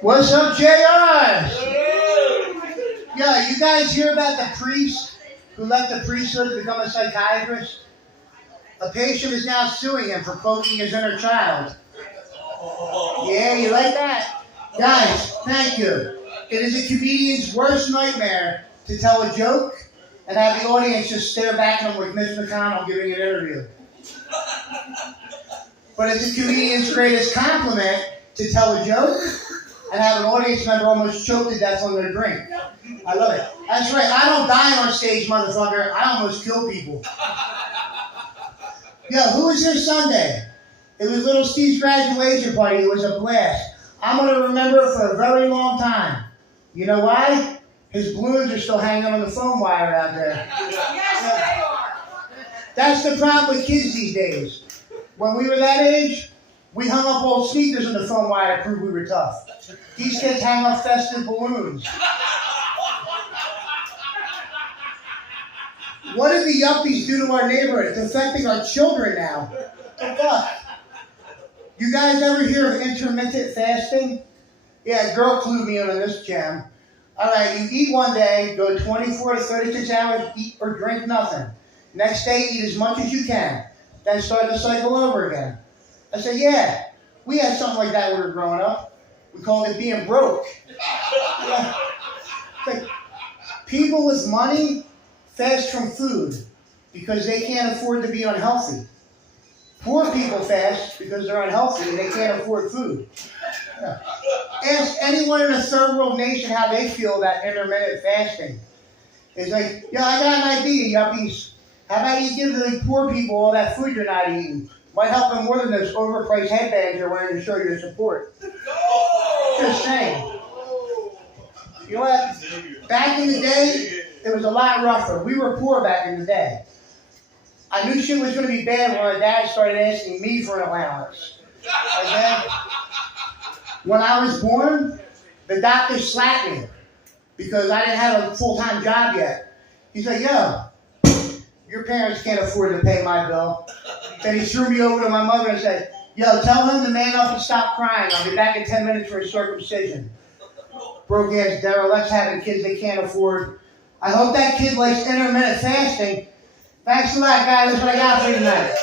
What's up, JRs? Yeah, you guys hear about the priest who left the priesthood to become a psychiatrist? A patient is now suing him for poking his inner child. Yeah, you like that? Guys, thank you. It is a comedian's worst nightmare to tell a joke and have the audience just stare back at him like Mitch McConnell giving an interview. But it's a comedian's greatest compliment to tell a joke and have an audience member almost choke to death on their drink. I love it. That's right. I don't die on stage, motherfucker. I almost kill people. Yo, who was here Sunday? It was little Steve's graduation party. It was a blast. I'm going to remember it for a very long time. You know why? His balloons are still hanging on the foam wire out there. Yes, they are. That's the problem with kids these days. When we were that age, we hung up old sneakers on the foam wire to prove we were tough. These kids hang up festive balloons. What did the yuppies do to our neighborhood? It's affecting our children now. What the fuck? You guys ever hear of intermittent fasting? Yeah, a girl clued me in on this jam. All right, you eat one day, go 24 to 36 hours, eat or drink nothing. Next day, eat as much as you can. Then start the cycle over again. I said, yeah, we had something like that when we were growing up. We called it being broke. Yeah. Like, people with money fast from food because they can't afford to be unhealthy. Poor people fast because they're unhealthy and they can't afford food. Yeah. Ask anyone in a third world nation how they feel about intermittent fasting. It's like, yeah, I got an idea, yuppies. How about you give the poor people all that food you're not eating? Might help them more than those overpriced headbands you're wearing to show your support. Just saying. You know what? Back in the day, it was a lot rougher. We were poor back in the day. I knew shit was going to be bad when my dad started asking me for an allowance. Okay? When I was born, the doctor slapped me because I didn't have a full-time job yet. He's like, yo, your parents can't afford to pay my bill. Then he threw me over to my mother and said, yo, tell him to man up and stop crying. I'll be back in 10 minutes for a circumcision. Broke ass derelicts having kids they can't afford. I hope that kid likes intermittent fasting. Thanks a lot, guys. That's what I got for you tonight.